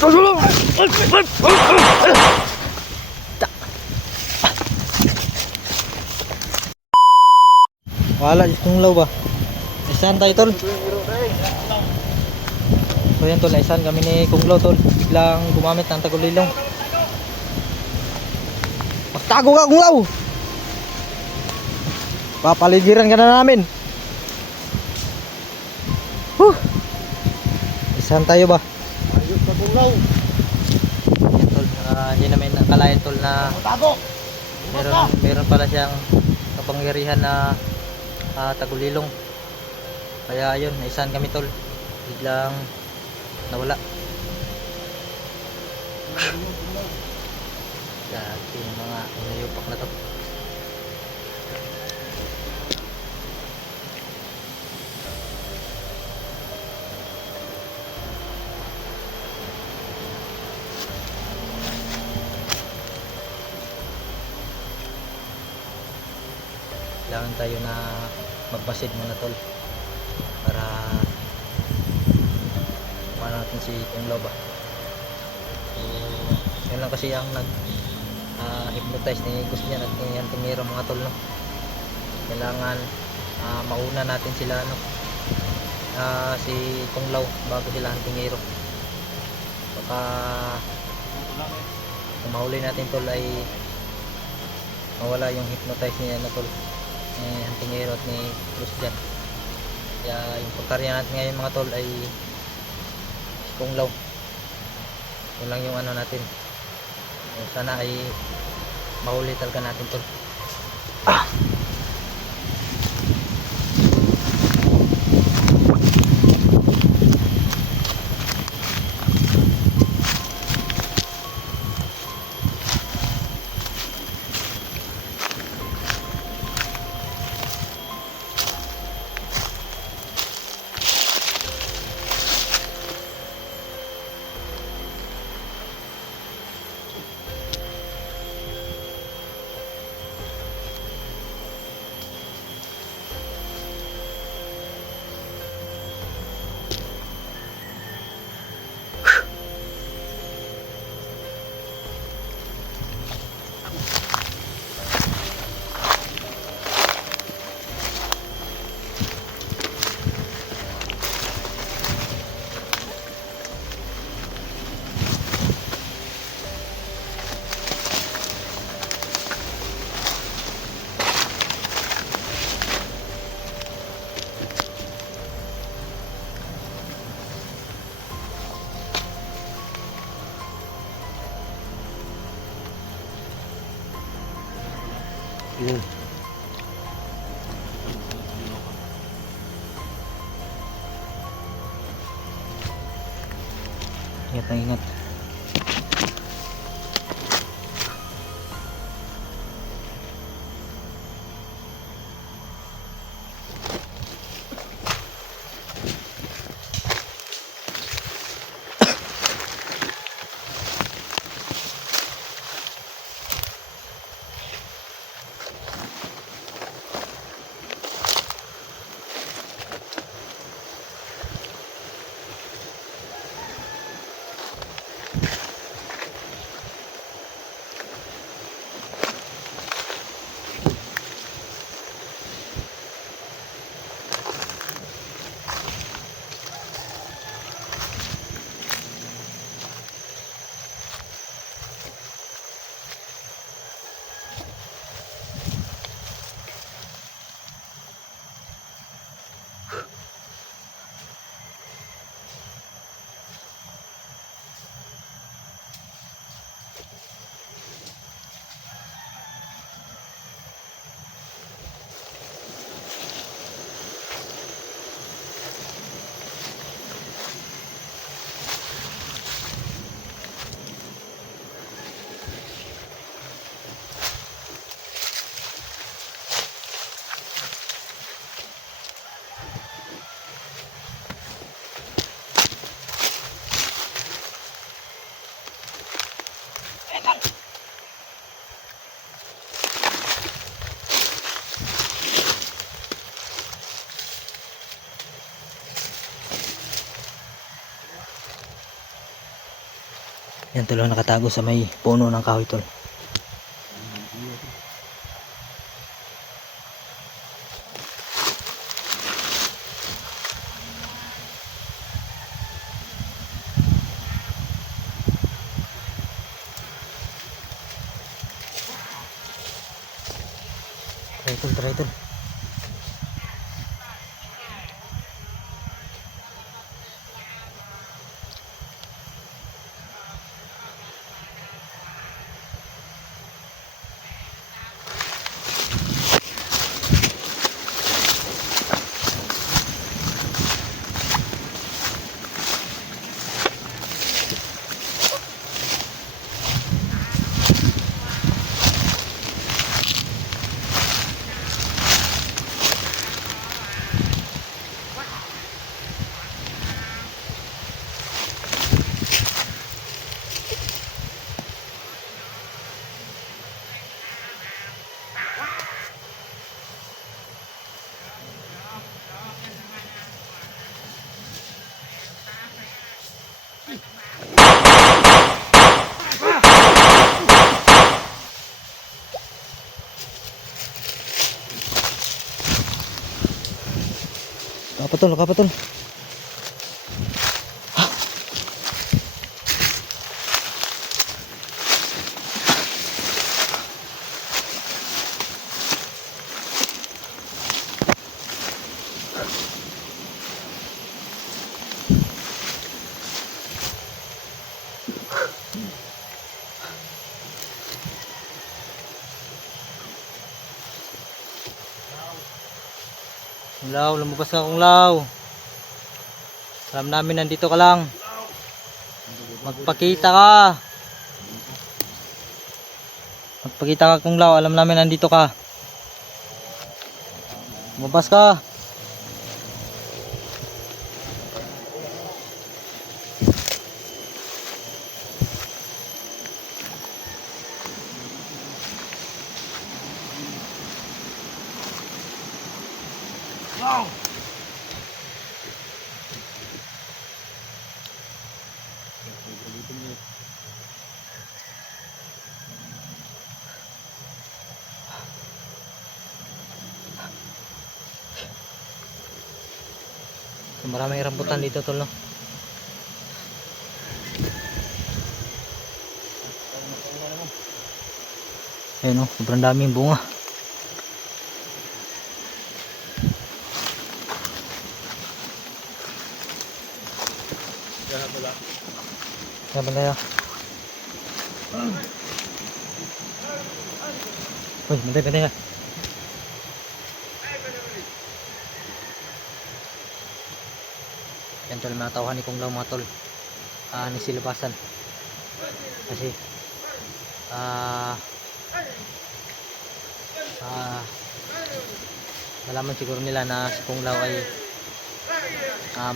Wala itong law ba? Isan tayo tol. So yan tol, isan kami ni Kunglaw tol. Biglang gumamit ng tagulilong. Magtago ka Kunglaw! Papaligiran ka na namin. Isan tayo ba? Ayos ka Kunglaw. Yan tol, hindi namin nakalayan tol na meron pala siyang kapangyarihan na tagulilong. Kaya ayun, naisan kami tol. Biglang nawala. Dati yung mga inayupak na to. Kailangan tayo na magbasid muna tol para kumana natin si Kunglaw ba. So yun lang kasi ang nag hypnotize ni Gustian at ni Antingero mga tol no. Kailangan mauna natin sila no, si Kunglaw bago sila Antingero. Baka kung mahuli natin tol ay mawala yung hypnotize niya na tol ni Antingero at ni Gustian. Kaya yung pagkarya natin ngayon mga tol ay si Kunglaw. Yun lang yung ano natin. Sana ay mahuli talaga natin tol. Ingat na ingat. Yan tol, nakatago sa may puno ng kahoy tol. Try tol. Kapatol. Law, lumabas ka kung law. Alam namin nandito ka lang. Magpakita ka. Magpakita ka kung law, alam namin nandito ka. Lumabas ka. Wow! Maraming rambutan dito tol no. Ayun no, sobrang daming bunga. Yan ba tayo? Uy, bantay. Yan tol, mga tauhan ni Kung Law mga tol. Nisilabasan. Kasi nalaman siguro nila na si Kung Law ay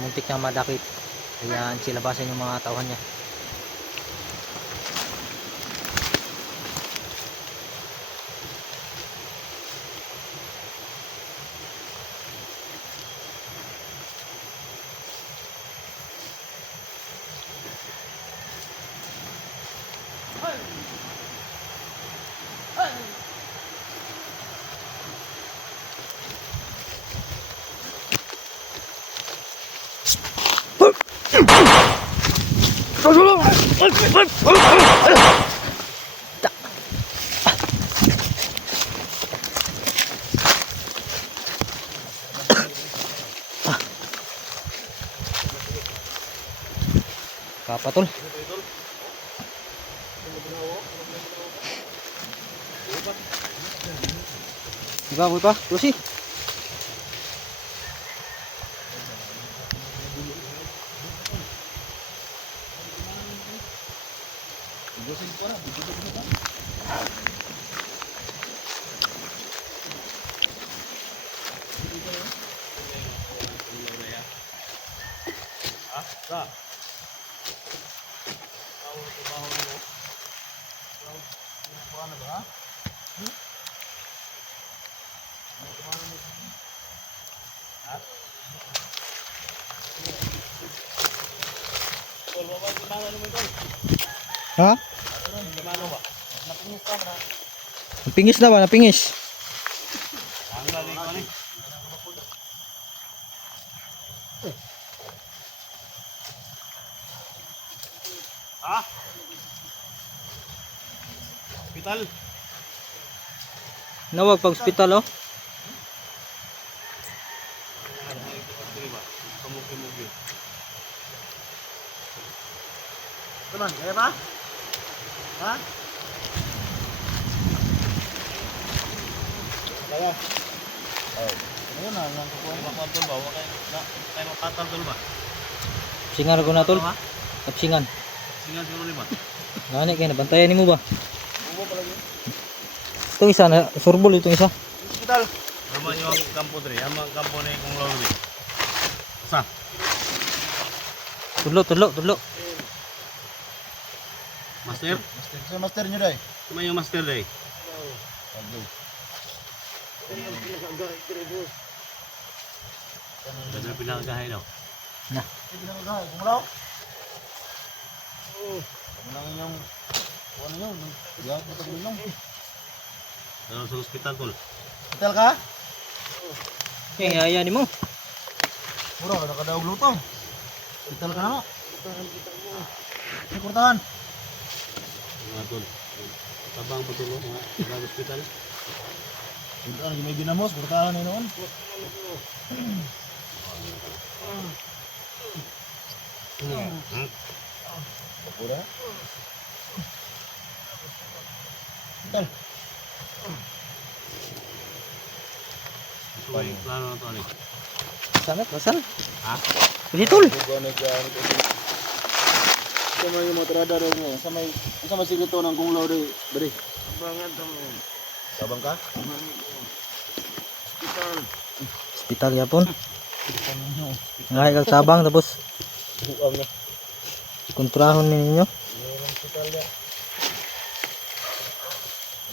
muntik niyang madakip. Kaya nisilabasan yung mga tauhan niya. Kapatol. Diba? Tusi. Ha? Ano ba? Napingis na ba? Napingis. Ang galing ko ni. Ha? Hospital. Nawag pag hospital oh. Kamugi-mugi. Teman, kaya ba? Ha? Kaya. Ayun na, lang kukuha ni Makatol ba? Kaya Makatol tol ba? Singan ko na tol. Ha? Kapsingan. Singan siguro ni ba? Ngani kay nabantayan nimo ba? Ubo pala yun. Ito isa na surbol itong isa. Hospital. Naman yung kampo dre, ang kampo ni kung lolo. Sa? Tudlo. Master? Sa master nyo day? Naman yung master dre. Ganda pinakagahay daw. Hindi pinakagahay. Kumulaw? Oo. Kumulaw yung... Ano yun? Yan, patag nung. Ano sa hospital tol? Hotel ka? Kaya aya nimo. Mura ka nakadaog lutong. Hotel ka na nga. Ay, kurtahan. Mga tol. Tabang pa tol mga sa hospital. Kurtahan, may ginamos. Kurtahan na noon. Pura. Hotel. Ito ay plano na to ni. Sangat pasal. Ha? Pilitol. Sa may motorada rin mo. Sa may sigito ng kung law rin. Bari. Abangan tamo. Sabang ka? Hospital. Hospital yapon. Ngay kag tabang tapos Buang na. kontrahon ninyo. Hospital ya.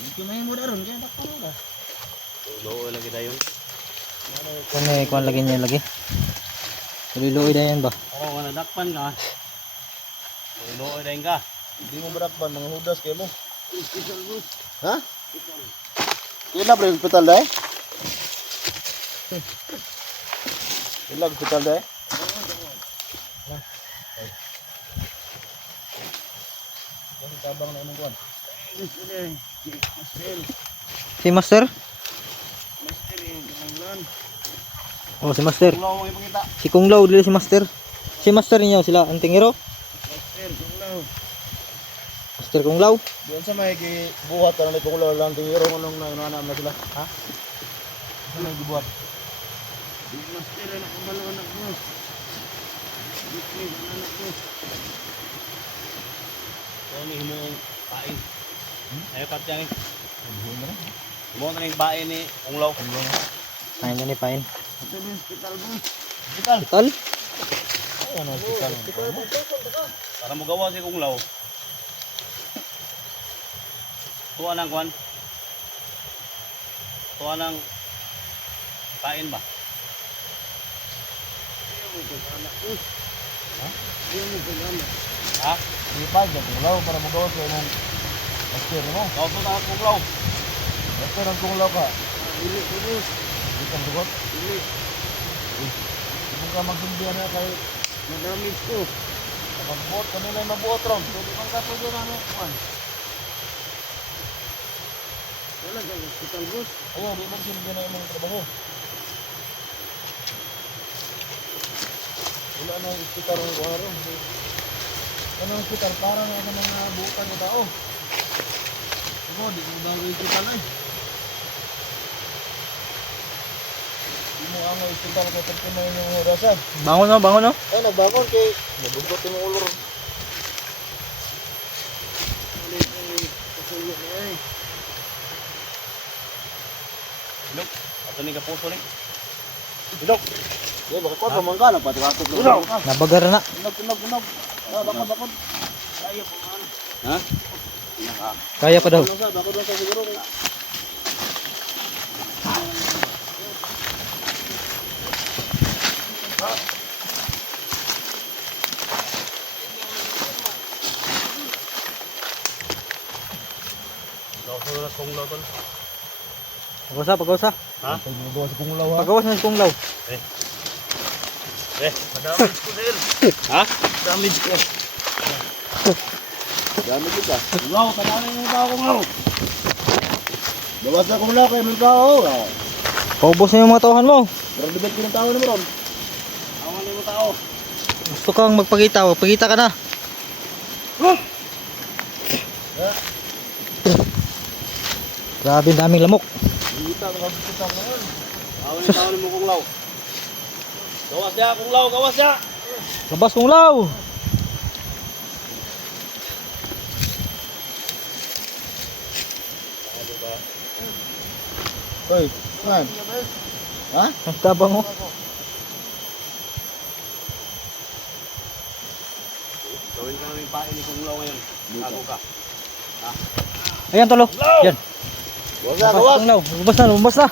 Hindi may mo daron. Kaya bakit mo na? Loo lagi dayon. Kuan lagi niya lagi. Luloy na yan ba? Oo, nga nadakpan ka. Loo dayon ka. Hindi mo barakpan. Mga hudas kayo mo. Ha? Kaya na pre hospital dahil? Ilang hospital dahil? Tabang na inong kuhan. Si Master? Oh, si Master. Kung mo ipakita. Si Kung Lao dili si Master. Si Master niyo sila antingero. Master Kung Lao. Diyan sa may gibuhat na ni kung lang tingiro nung naanam na sila. Ha? Sa may gibuhat. So, ni himong pain. Ay, patyang. Mo na yung bae ni Unglaw. Pain ni pain. Hospital. Hospital? Ano hospital? Para mo gawa si Unglaw. Tuwa ng kwan. Tuwa ng pain ba? Ha? Di pa dyan kunglaw para magawa sa imong master mo. Kau to na Unglaw. Master ang kunglaw ka. Di kang dugot. Hindi ka magsindihan na kay madamage ko. Kapag-buot, kanila yung mabuot ron. So di bang kaso dyan ano? Wala ka hospital boss. Ayaw, di bang sindihan na imong trabaho. Wala na yung hospital ng kuharo. Ano ang hospital? Parang sa mga buutan ng tao. Ako, di ko daw yung hospital ay. Di mo ang hospital kay terpina yung hurasan. Bangon no, bangon no. Ay, nagbangon kay nabugot yung ulo. Ilok. Ato ni kapuso ni. Ilok! Eh, bakit ko pamangka na pati katok na ilok. Nabagar na. Inog. Ah, bakod. Ayaw po man. Ha? Kaya pa daw. Bakod lang sa siguro. Kung law tol. Pagawasa, pagawasa. Ha? Ay, ginagawa sa kunglaw ha. Pagawas ng kunglaw. Madamage ko Del. Ha? Damage ko. Dami kita. Kunglaw, tananin mo tao kunglaw. Gawas na kunglaw kayo ng tao. Paubos na yung mga tauhan mo. Parang dibet ko ng tao naman ron. Tawanin mo tao. Gusto kang magpakita, magpakita ka na. Grabe, daming lamok. Kita, nakabukita mo naman. Tawanin mo kunglaw. Gawas niya kunglaw, gawas niya. Labas kunglaw. Hoy, man. Ha? Ang tabang mo. Gawin ka namin pain ni kunglaw ngayon. Bago ka. Ayan, tolo. Yan. Gawas na, Labas gawas. kunglaw. Lumabas na, lumabas na.